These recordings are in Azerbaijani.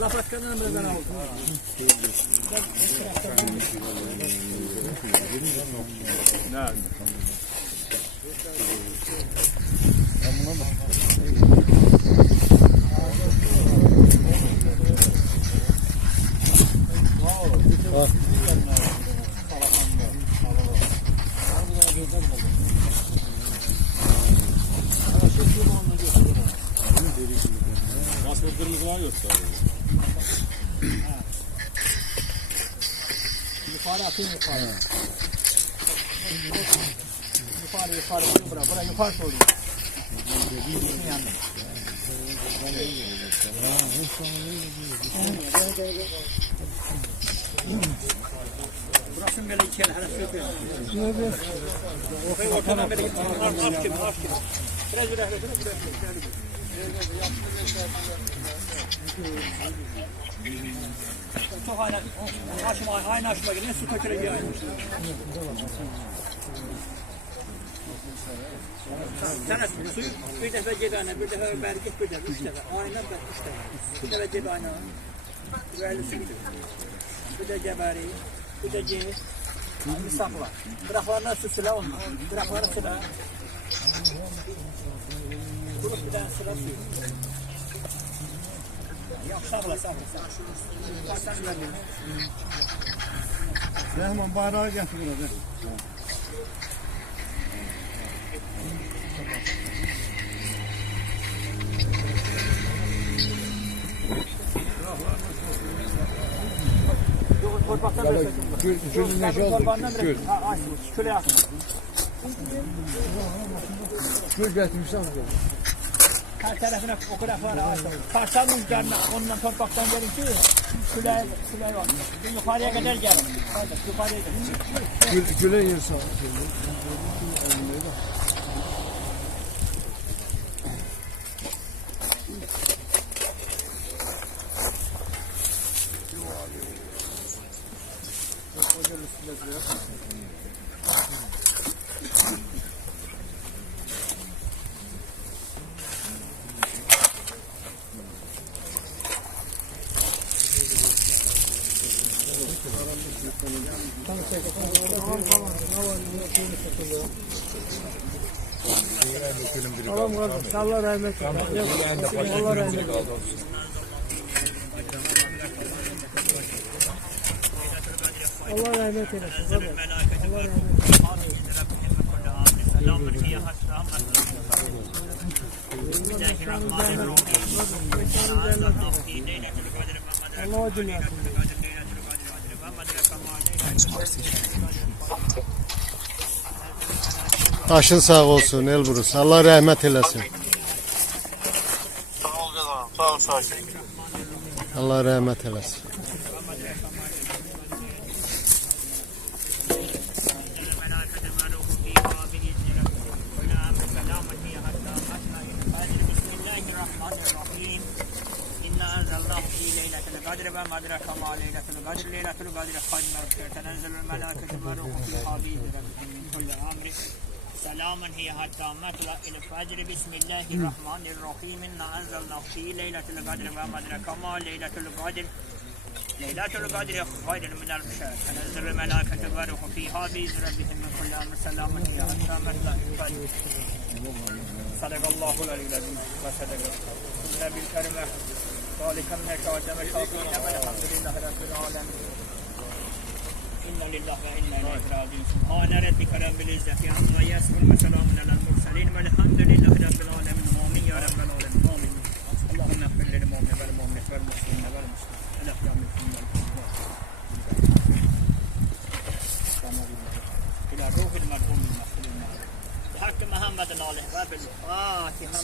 Lapatkanın buradan aldım. Nasıl kırmızı var yoksa? Yukarı atayım yukarı. Yukarı. Buraya yukarı soruyor. Burasını böyle içeri her söküyor. Ortadan böyle arş gibi. Biraz biraz. Çok aynı aşıma geliyor, su tökülüyor aynı. Sana suyu bir defa cebine, bir defa bergit, bir defa, 3 defa. Aynen ben 3 defa. Bir defa cebine, böyle su gidiyor. Bir de cebari, bir de cebi. Bir sakla. Bıraklarına su sıra olmaz. Bıraklara sıra. Kurup bir tane sıra suyu. Yok sabla. Baştan verdim. Rahman bardağı getir burada. Torpaktan verdim. Gülün ne oldu? Gül. Şöyle yapın. Gül getirmişler. Her tarafına o kadar var ağaçlar. Parçanın üzerine ondan torpaktan gelin ki süley var. Yukarıya kadar gelin. Hadi yukarıya gelin. Güle yersin. Tamam kardeş. Allah rahmet eylesin. Allah rahmet eylesin. Allah rahmet eylesin. Allah rahmet Allah dünyasın. Başın sağ olsun Elbrus. Allah rahmet eylesin. Sağ ol canım. Sağ ol sakin. Allah rahmet eylesin. القدر وما أدراك ما ليلة القدر ليلة القدر خير من ألف شهر تنزل الملائكة والروح فيها بإذن ربهم من كل أمر سلام هي حتى مطلع الفجر بسم الله الرحمن الرحيم إنا أنزلناه في ليلة القدر وما أدراك ما ليلة القدر ليلة القدر خير من ألف شهر تنزل الملائكة والروح فيها بإذن ربهم من كل أمر سلام هي حتى مطلع الفجر صدق الله العلي العظيم وصدق النبي الكريم ذلك من شهداء شاكرين والحمد لله رب العالمين إنا لله وإنا إليه راجعون سبحان ربك رب العزة عما يصفون وسلام على المرسلين والحمد لله رب العالمين آمين يا رب العالمين آمين اللهم اغفر للمؤمنين والمؤمنات والمسلمين والمسلمات الأحياء منهم إلى روح المرحوم المغفور بحق محمد عليه وبالفاتحة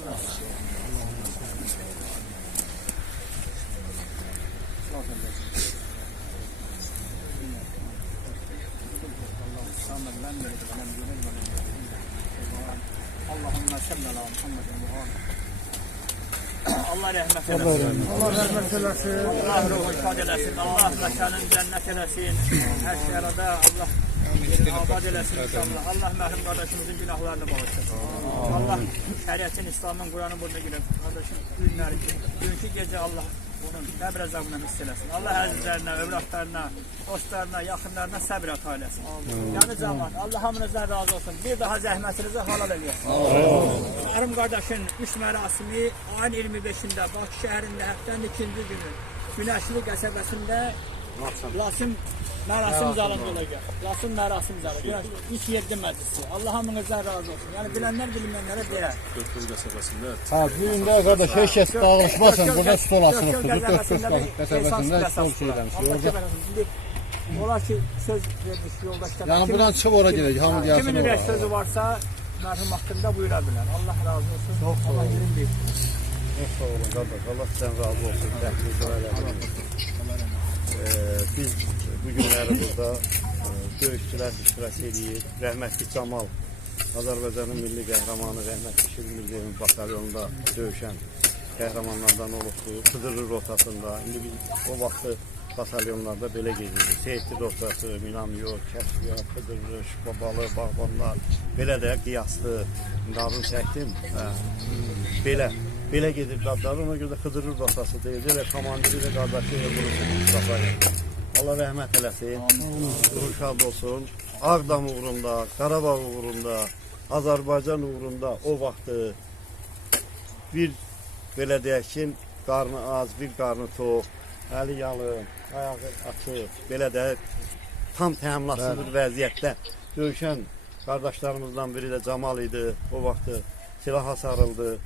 Allahümme salli ala Muhammed Allah rahmet eylesin. Allah rahmet eylesin. Allah ruhu şad eylesin. Allah mekanın cennet eylesin. Her şey arada Allah abad eləsin inşallah. Allah mərhum qardaşımızın günahlarını bağışlasın. Allah şəriətin, İslamın, Quranın burada girib. Qardaşım günləri, dünkü gecə Allah onun qəbr əzabından hiss eləsin. Allah əzizlərinə, övladlarına, dostlarına, yaxınlarına səbr əta eləsin. Yəni zaman, Allah hamınızdan razı olsun. Bir daha zəhmətinizi halal eləsin. Mərhum qardaşın üç mərasimi ayın 25-də Bakı şəhərində həftənin 2-ci günü Günəşli qəsəbəsində Lasim mərasim zalında olacaq. Lasim mərasim zalı. İlk 7 məclisi. Allah hamınızdan razı olsun. Yəni bilənlər bilməyənlərə deyər. Dörtgül qəsəbəsində. Ha, düğündə qardaş heç kəs dağılışmasın. Burada stol açılıbdır. Dörtgül qəsəbəsində stol şeyləmiş. Olar ki, söz vermiş yoldaşlar. Yəni buradan çıxıb ora gedək. Hamı gəlsin. Kimin ürək sözü varsa mərhum haqqında buyura bilər. Allah razı olsun. Çox sağ olun. Çox sağ olun qardaş. Allah sizdən razı olsun. Biz bu günləri burada döyüşçülər iştirak edir. Rəhmətli Camal, Azərbaycanın milli qəhrəmanı, rəhmətli Şirin Mirzəyevin batalyonunda döyüşən qəhrəmanlardan olubdur. Xıdırlı rotasında, indi biz o vaxtı batalyonlarda belə gedirdik. Seyitli rotası, Minamyor, Kəşfiyyat, Xıdırlı, Şübabalı, Bağbanlar, belə də qiyaslı, adını çəkdim. Belə gedir dadları, ona görə də Xıdırlı rotası deyil. Elə komandiri və qardaşı Mustafa. Allah rəhmət eləsin, ruhu şad olsun. Ağdam uğrunda, Qarabağ uğrunda, Azərbaycan uğrunda o vaxtı bir belə deyək ki, qarnı az, bir qarnı tox, əli yalın, ayağı açıq, belə də tam təminatlı bir vəziyyətdə döyüşən qardaşlarımızdan biri də Camal idi. O vaxtı silaha sarıldı,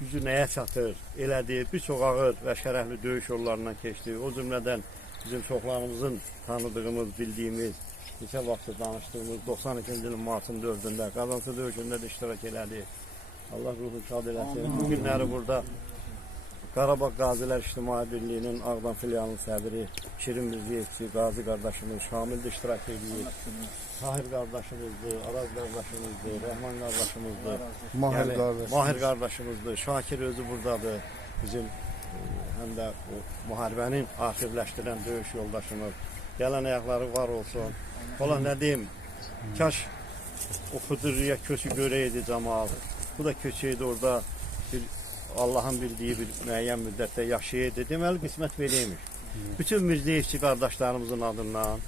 gücü nəyə çatır, elədi, bir çox ağır və şərəfli döyüş yollarından keçdi. O cümlədən bizim çoxlarımızın tanıdığımız, bildiyimiz, neçə vaxtı danışdığımız 92-ci ilin martın 4-də Qazansı döyüşündə də iştirak elədi. Allah ruhu şad eləsin. Bu günləri burada Qarabağ Qazilər İctimai Birliyinin Ağdam filialının sədri Şirin Mirzəyevçi, Qazi qardaşımız Şamil də iştirak edir. Tahir qardaşımızdır, Araz qardaşımızdır, Rəhman qardaşımızdır, Mahir qardaşımızdır, Şakir özü buradadır. Bizim həm də o müharibənin axirləşdirən döyüş yoldaşımız. Gələn ayaqları var olsun. Ola nə deyim, kaş o Xıdırlıya köçü görəydi Camal. Bu da köçəydi orada bir Allah'ın bildiği bir müəyyən müddətdə yaşayırdı. Deməli, qismət verəymiş. Bütün Mirzəyevçi qardaşlarımızın adından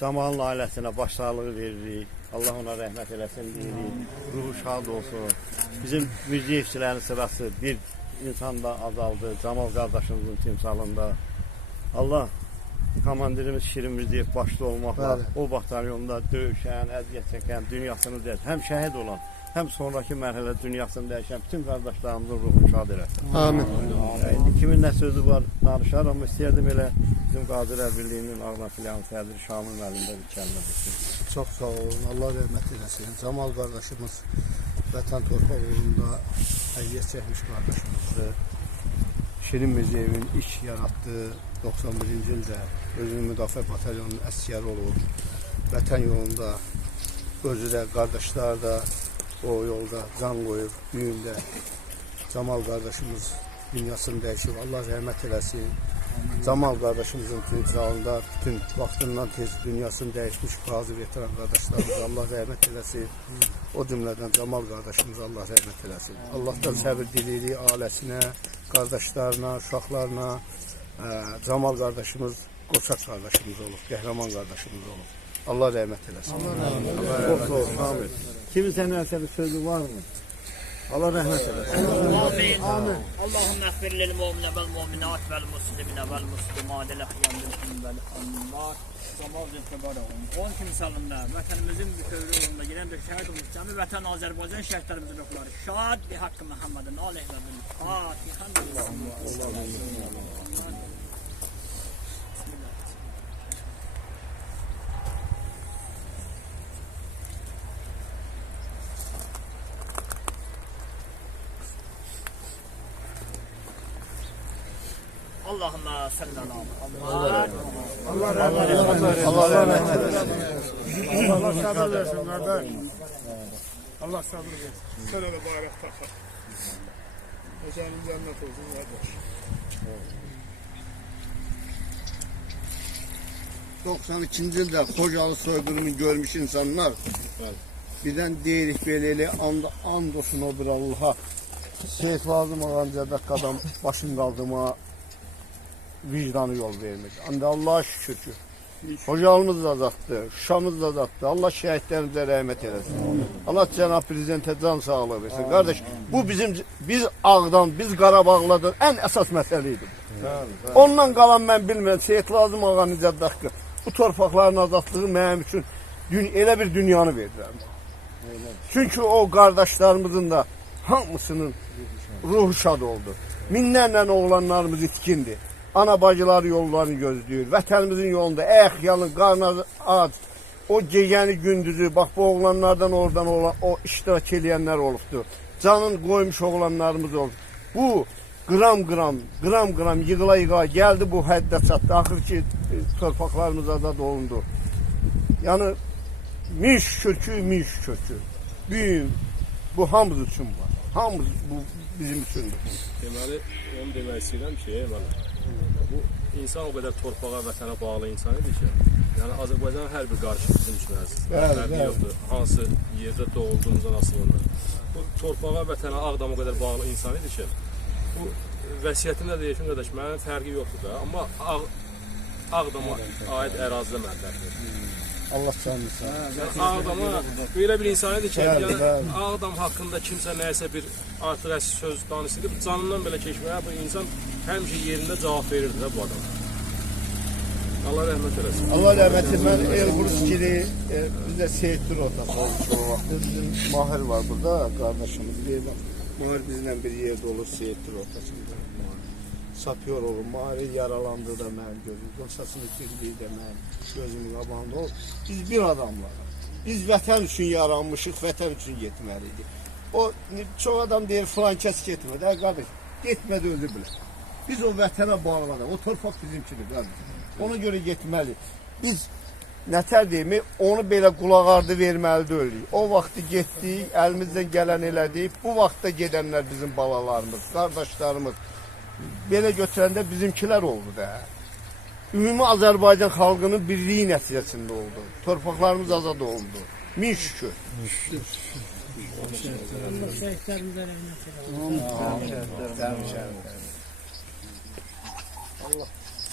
Camalın ailəsinə başsağlığı veririk. Allah ona rəhmət eləsin deyirik. Ruhu şad olsun. Bizim Mirzəyevçilərin sırası bir insan da azaldı. Camal qardaşımızın timsalında. Allah komandirimiz Şirin Mirzəyev başda olmaqla o batalyonda döyüşən, əziyyət çəkən, dünyasını deyək, həm şəhid olan, həm sonraki mərhələ dünyasını dəyişən bütün qardaşlarımızın ruhunu şad eləsin. Amin. Kimin nə sözü var danışar, amma istəyərdim elə bizim Qazilər Birliyinin Ağdam filialının sədri Şamil müəllimdə bir kəlmə desin. Çox sağ olun. Allah rəhmət eləsin. Camal qardaşımız vətən torpaq uğrunda əziyyət çəkmiş qardaşımızdır. Şirin Mirzəyevin iş yaratdığı 91-ci ildə özünün müdafiə batalyonunun əsgəri olub. Vətən yolunda özü də, qardaşlar da o yolda can qoyub. Düyündə Camal qardaşımız dünyasını dəyişib. Allah rəhmət eləsin. Camal qardaşımızın timsalında bütün vaxtından tez dünyasını dəyişmiş qazi veteran qardaşlarımız Allah rəhmət eləsin. O cümlədən Camal qardaşımız Allah rəhmət eləsin. Allahdan səbir diləyirik ailəsinə, qardaşlarına, uşaqlarına. Camal qardaşımız qoçaq qardaşımız olub, qəhrəman qardaşımız olub. Allah rəhmət eləsin. Çox sağ olun, amin. Kimin sənin əsəbi sözü var mı? Allah rəhmət eləsin. Amin. Amin. Allahümme əxfir lil mu'minə vəl mu'minat vəl musliminə vəl muslimat ələxyan bilsin vəl anlar. Camal zülkəbar olun. 10 timsalında vətənimizin bütövlüğü uğrunda girən bir şəhid olmuş. Cəmi vətən Azərbaycan şəhidlərimizin ruhları şad bi haqqı Məhəmmədin aleyh və bil Fatihən. Allahümme salli ala Muhammed. Allah rəhmət eləsin. Allah sabır versin qardaş. Allah sabır versin. Sənə də bayraq taxar. Mekanın cənnət olsun qardaş. 92-ci ildə Xocalı soyqırımını görmüş insanlar birdən deyirik belə and olsun o bir Allaha. Seyit lazım ağancada qadam başın qaldırma vicdanı yol vermir. Ancaq Allah'a şükür ki Xocalımız da azaddır, Şuşamız da azaddır. Allah şəhidlərimizə rəhmət eləsin. Allah Cənab Prezidentə can sağlığı versin. Qardaş, bu biz Ağdan, biz Qarabağlardan ən əsas məsələ idi. Ondan qalan mən bilmirəm, Seyit lazım ağa Nicad haqqı. Bu torpaqların azadlığı mənim üçün elə bir dünyanı verirəm. Çünki o qardaşlarımızın da hamısının ruhu şad oldu. Minlərlə oğlanlarımız itkindir. Ana bacılar yollarını gözləyir. Vətənimizin yolunda yalın, qarnı aç. O gecəni gündüzü, bax bu oğlanlardan oradan o iştirak eləyənlər olubdur. Canın qoymuş oğlanlarımız oldu. Bu qram yığıla gəldi bu həddə çatdı. Axır ki torpaqlarımız azad olundu. Yəni min şükür ki, bu hamımız üçün var. Hamımız bu bizim üçündür. Deməli, onu demək istəyirəm ki, bu insan o qədər torpağa, vətənə bağlı insan idi ki, yəni Azərbaycanın hər bir qarşı bizim üçün əziz. Fərqi yoxdur, hansı yerdə doğulduğunuzdan asılında. Bu torpağa, vətənə, Ağdam o qədər bağlı insan idi ki, bu vəsiyyətində deyir ki, qardaş, mənim fərqi yoxdur da, amma Ağdama aid ərazidə məndədir. Allah canını sağ. Ağdama belə bir insan idi ki, yəni Ağdam haqqında kimsə nəyəsə bir artıq söz danışırdı, canından belə keçməyə bu insan həmişə yerində cavab verirdi də bu adam. Allah rəhmət eləsin. Allah rəhmət eləsin. Mən Elbrus kili, bizdə Seyitli rotası olmuş o vaxt. Bizim Mahir var burada, qardaşımız. Mahir bizlə bir yerdə olur Seyitli rotasında. Sapyor olur. Mahir yaralandı da mənim gözüm. Qonsasını kirliyi də mənim gözümün qabağında olur. Biz bir adamlar. Biz vətən üçün yaranmışıq, vətən üçün getməliydik. O çox adam deyir filan kəs getmədi. Qardaş, getmədi özü bilir. Biz o vətənə bağlanaq. O torpaq bizimkidir qardaş. Ona görə getməli. Biz nətər deyimi, onu belə qulaq ardı verməli deyilik. O vaxtı getdik, əlimizdən gələn elədik. Bu vaxtda gedənlər bizim balalarımız, qardaşlarımız. Belə götürəndə bizimkilər oldu da. Ümumi Azərbaycan xalqının birliyi nəticəsində oldu. Torpaqlarımız azad oldu. Min şükür. Allah şəhidlərimizə rəhmət eləsin. Allah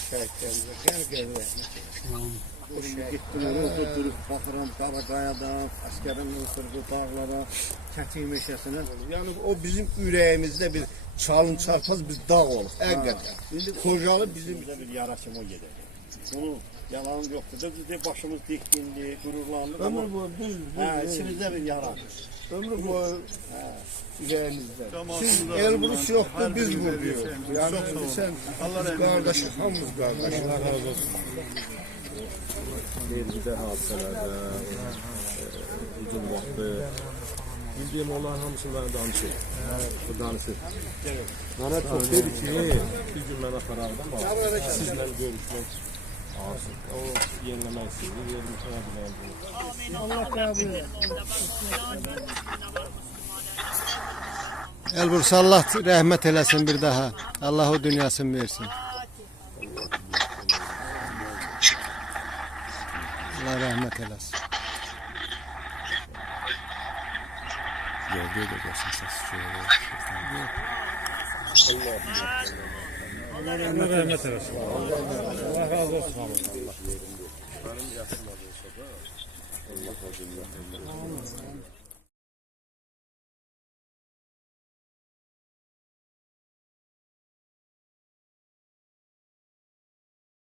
şəhidlərimizə qərb-qərb rəhmət eləsin. O şəhidləri durub baxıram Qaraqayadan, Əskərimin Sırğı dağlara, Kətik meşəsinə. Yəni o bizim ürəyimizdə bir çalın çarpaz bir dağ olur. Həqiqətən. İndi Xocalı bizim bir yara kimi o gedəcək. Bunun yalanı yoxdur. Biz de başımız dikkinli, qürurlanır. Ömür boyu düz. İçimizdə bir yara. Ömür boyu ürəyimizdə. Siz Elbrus yoxdur, biz buradayıq. Yəni sən qardaşıq, hamımız qardaşıq. Allah razı olsun. Elbizə hadisələrdə, uzun vaxtı. Bildiyim onların hamısını mənə danışır. Bu danışır. Mənə çox dedi ki, bir gün mənə aparardım. Sizlə görüşmək lazım. O yeniləmək istəyir, yerini koya biləyim. Allah qəbul etsin. Elbrus Allah rəhmət eləsin bir daha. Allah o dünyasını versin. Allah rəhmət eləsin. Gördüğü de gelsin ses şöyle. Allah rahmet eylesin. Allah razı olsun. Allah. Benim yaşım olsa da Allah razı olsun.